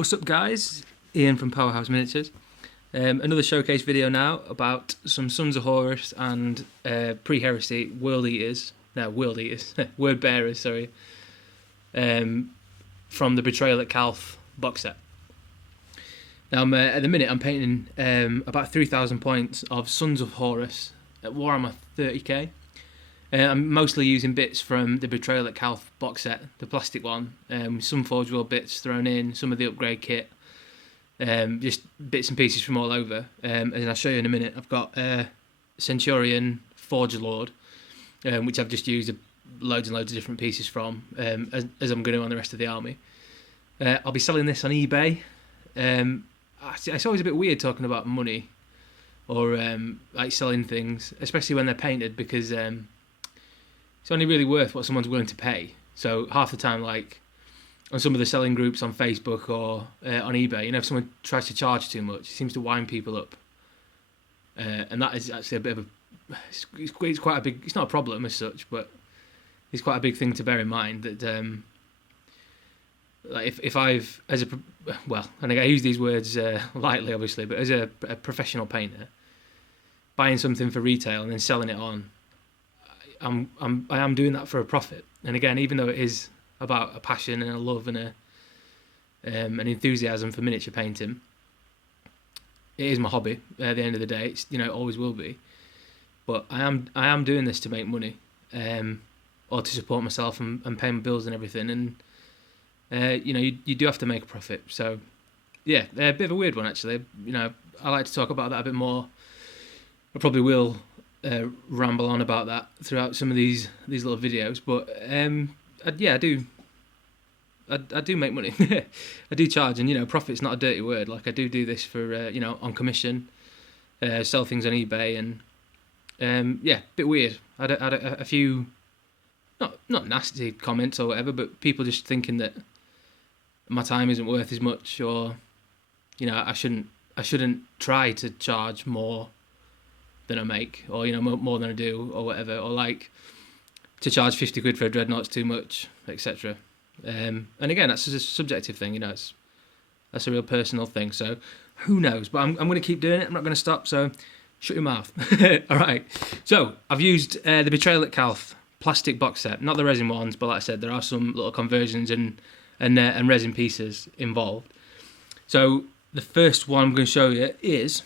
What's up, guys? Ian from Powerhouse Miniatures. Another showcase video now about some Sons of Horus and pre-heresy World Eaters. No, World Eaters. Word Bearers, sorry. From the Betrayal at Calth box set. Now, at the minute, I'm painting about 3,000 points of Sons of Horus at Warhammer 30k. I'm mostly using bits from the Betrayal at Calth box set, the plastic one, some Forge World bits thrown in, some of the upgrade kit, just bits and pieces from all over. And I'll show you in a minute. I've got Centurion Forge Lord, which I've just used loads and loads of different pieces from, as I'm going to on the rest of the army. I'll be selling this on eBay. It's always a bit weird talking about money or like selling things, especially when they're painted, because it's only really worth what someone's willing to pay. So half the time, like on some of the selling groups on Facebook or on eBay, you know, if someone tries to charge too much, it seems to wind people up, and that is actually a bit of a it's quite a big, it's not a problem as such, but it's quite a big thing to bear in mind that like if I've, as a, well, and I use these words lightly obviously, but as a professional painter, buying something for retail and then selling it on, I am doing that for a profit. And again, even though it is about a passion and a love and an enthusiasm for miniature painting, it is my hobby at the end of the day. It's, you know, it always will be. But I am doing this to make money, or to support myself and pay my bills and everything. And you know, you do have to make a profit. So yeah, a bit of a weird one actually. You know, I like to talk about that a bit more. I probably will ramble on about that throughout some of these little videos, but yeah, I do make money. I do charge, and you know, profit's not a dirty word. Like, I do this for you know, on commission, sell things on eBay, and yeah, bit weird. I had a few not nasty comments or whatever, but people just thinking that my time isn't worth as much, or you know, I shouldn't try to charge more than I make, or you know, more than I do, or whatever, or like to charge 50 quid for a dreadnought's too much, etc. And again, that's just a subjective thing, you know, that's a real personal thing, so who knows. But I'm going to keep doing it. I'm not going to stop, so shut your mouth. All right, so I've used the Betrayal at Calth plastic box set, not the resin ones, but like I said, there are some little conversions and resin pieces involved. So the first one I'm going to show you is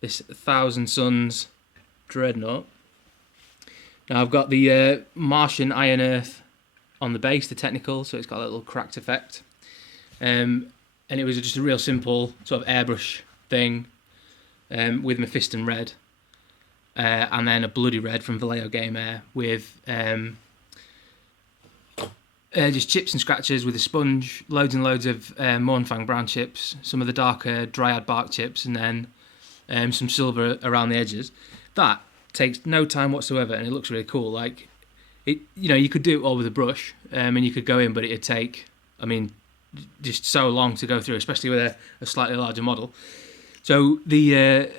this 1,000 Suns Dreadnought. Now I've got the Martian Iron Earth on the base, the technical, so it's got a little cracked effect. And it was just a real simple sort of airbrush thing with Mephiston red, and then a bloody red from Vallejo Game Air with just chips and scratches with a sponge, loads and loads of Mornfang brown chips, some of the darker Dryad bark chips, and then some silver around the edges. That takes no time whatsoever, and it looks really cool. Like, it, you know, you could do it all with a brush, and you could go in, but it'd take, I mean, just so long to go through, especially with a slightly larger model. So the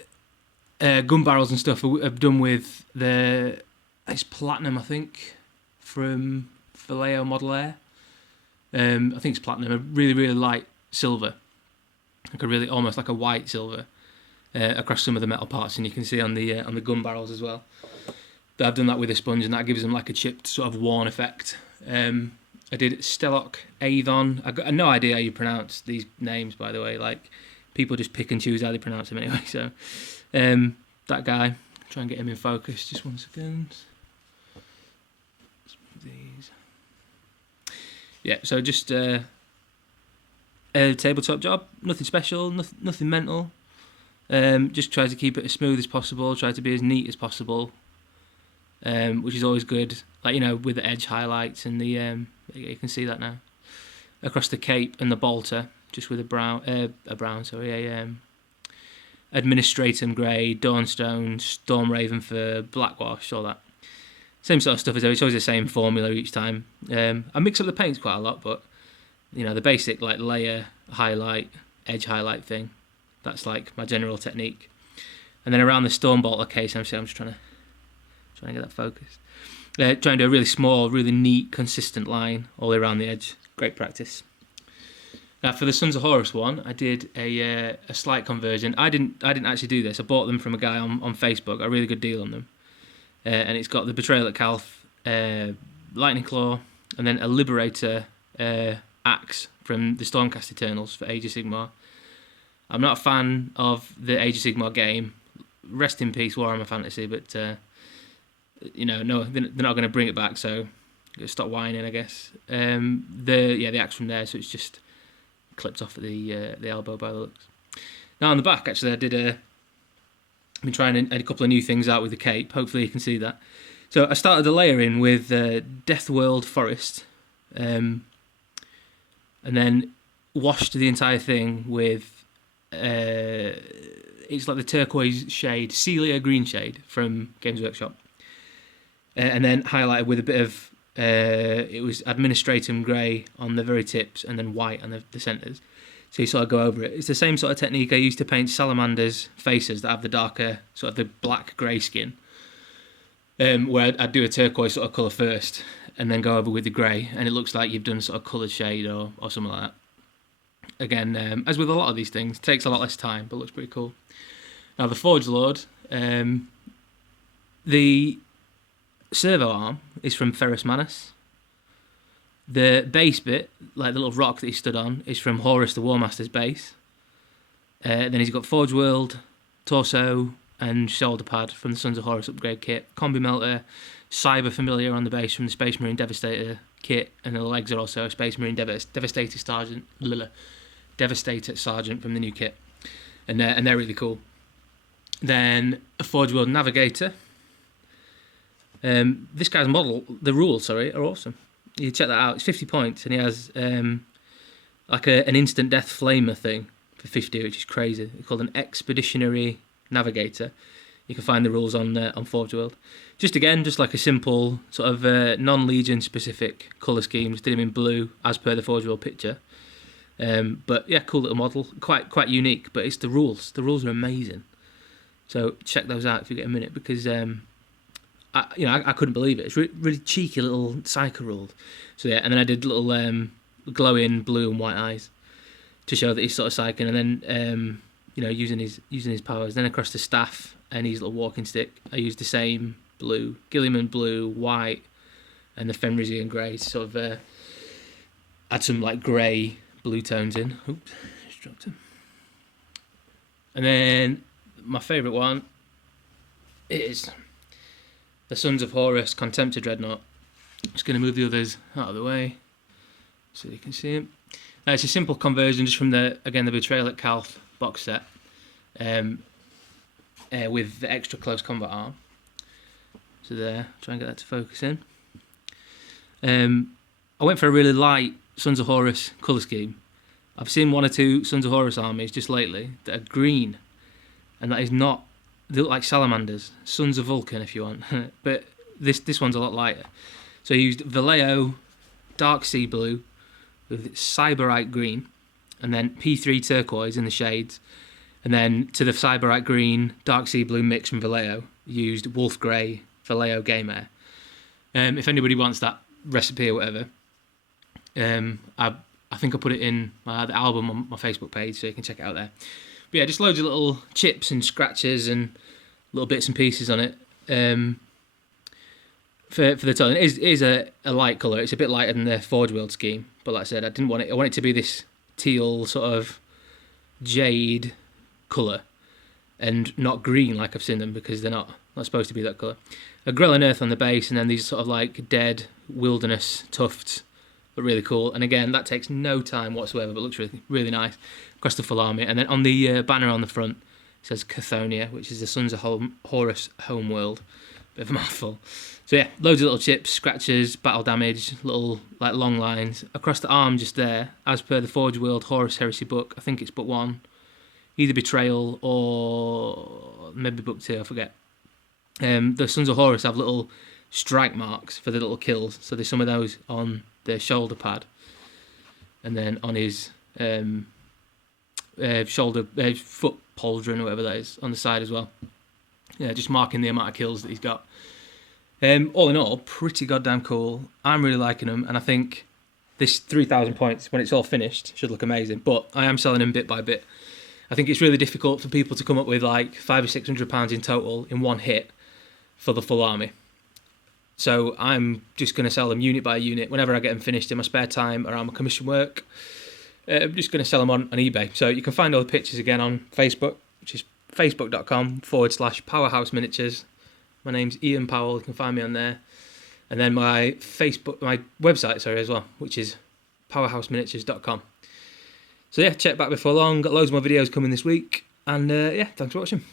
gun barrels and stuff are done with it's platinum, I think, from Vallejo Model Air. I think it's platinum, a really, really light silver, like a really, almost like a white silver. Across some of the metal parts, and you can see on the gun barrels as well. I've done that with a sponge, and that gives them like a chipped, sort of worn effect. I did Stelloc Aethon. I got no idea how you pronounce these names, by the way. Like, people just pick and choose how they pronounce them anyway. So that guy, try and get him in focus. Just 1 second. These. Yeah. So just a tabletop job. Nothing special. Nothing mental. Just try to keep it as smooth as possible, try to be as neat as possible, which is always good, like, you know, with the edge highlights and the, you can see that now, across the cape and the bolter, just with a Administratum Grey, Dawnstone, Stormraven for Blackwash, all that. Same sort of stuff as ever, it's always the same formula each time. I mix up the paints quite a lot, but, you know, the basic, like, layer, highlight, edge highlight thing, that's like my general technique. And then around the Stormbolter case, I'm just trying to get that focused. Trying to do a really small, really neat, consistent line all the way around the edge. Great practice. Now for the Sons of Horus one, I did a slight conversion. I didn't actually do this. I bought them from a guy on Facebook. Got a really good deal on them, and it's got the Betrayal at Calth, Lightning Claw, and then a Liberator axe from the Stormcast Eternals for Age of Sigmar. I'm not a fan of the Age of Sigmar game. Rest in peace, Warhammer Fantasy, but no, they're not going to bring it back, so stop whining, I guess. The axe from there, so it's just clipped off at the elbow by the looks. Now on the back, actually, I've been trying a couple of new things out with the cape. Hopefully you can see that. So I started the layering with Death World Forest, and then washed the entire thing with it's like the turquoise shade, Celia green shade from Games Workshop, and then highlighted with a bit of it was Administratum grey on the very tips and then white on the centres. So you sort of go over it. It's the same sort of technique I used to paint salamanders' faces that have the darker, sort of the black grey skin, where I'd do a turquoise sort of colour first and then go over with the grey, and it looks like you've done sort of coloured shade or something like that. Again, as with a lot of these things, it takes a lot less time, but looks pretty cool. Now the Forge Lord, the servo arm is from Ferrus Manus. The base bit, like the little rock that he stood on, is from Horus the Warmaster's base. Then he's got Forge World, torso, and shoulder pad from the Sons of Horus upgrade kit. Combi melter, Cyber Familiar on the base from the Space Marine Devastator kit, and the legs are also a Space Marine Devastator Sergeant from the new kit, and they're really cool. Then a Forge World Navigator. This guy's model, the rules, are awesome. You check that out. It's 50 points, and he has like an instant death flamer thing for 50, which is crazy. It's called an Expeditionary Navigator. You can find the rules on Forge World. Just like a simple sort of non-Legion specific colour scheme. Just did him in blue as per the Forge World picture. But yeah, cool little model. Quite unique. But it's the rules. The rules are amazing. So check those out if you get a minute, because I couldn't believe it. It's really cheeky little cycle ruled. So yeah, and then I did little glowing blue and white eyes to show that he's sort of cycling, and then using his powers. Then across the staff and his little walking stick, I used the same blue, Gilliman blue, white, and the Fenrisian grey to sort of add some like grey blue tones in. Oops, just dropped him. And then my favourite one is the Sons of Horus Contemptor Dreadnought. Just going to move the others out of the way so you can see him. Now, it's a simple conversion just from the Betrayal at Calth box set, with the extra close combat arm. So there, try and get that to focus in. I went for a really light Sons of Horus colour scheme. I've seen one or two Sons of Horus armies just lately that are green, and that is not. They look like salamanders, Sons of Vulcan if you want, but this one's a lot lighter. So I used Vallejo Dark Sea Blue with Cyberite Green, and then P3 Turquoise in the shades, and then to the Cyberite Green Dark Sea Blue mix from Vallejo, used Wolf Grey Vallejo Game Air. If anybody wants that recipe or whatever, I think I put it in the album on my Facebook page, so you can check it out there. But yeah, just loads of little chips and scratches and little bits and pieces on it. For the tone, it is a light colour. It's a bit lighter than the Forge World scheme, but like I said, I want it to be this teal sort of jade colour, and not green like I've seen them, because they're not supposed to be that colour. A Grelin Earth on the base, and then these sort of like dead wilderness tufts, but really cool. And again, that takes no time whatsoever, but looks really, really nice across the full army. And then on the banner on the front, it says Cathonia, which is the Sons of Horus homeworld. Bit of a mouthful. So yeah, loads of little chips, scratches, battle damage, little like long lines across the arm just there, as per the Forge World Horus Heresy book. I think it's book 1, either Betrayal or maybe book 2, I forget. The Sons of Horus have little strike marks for the little kills, so there's some of those on the shoulder pad, and then on his foot pauldron or whatever that is on the side as well. Yeah, just marking the amount of kills that he's got. All in all, pretty goddamn cool. I'm really liking them, and I think this 3,000 points, when it's all finished, should look amazing. But I am selling them bit by bit. I think it's really difficult for people to come up with like £500 or £600 in total in one hit for the full army. So I'm just going to sell them unit by unit whenever I get them finished in my spare time around my commission work. I'm just going to sell them on eBay. So you can find all the pictures again on Facebook, which is facebook.com/Powerhouse Miniatures. My name's Ian Powell. You can find me on there. And then my website, as well, which is powerhouseminiatures.com. So yeah, check back before long. Got loads more videos coming this week. And yeah, thanks for watching.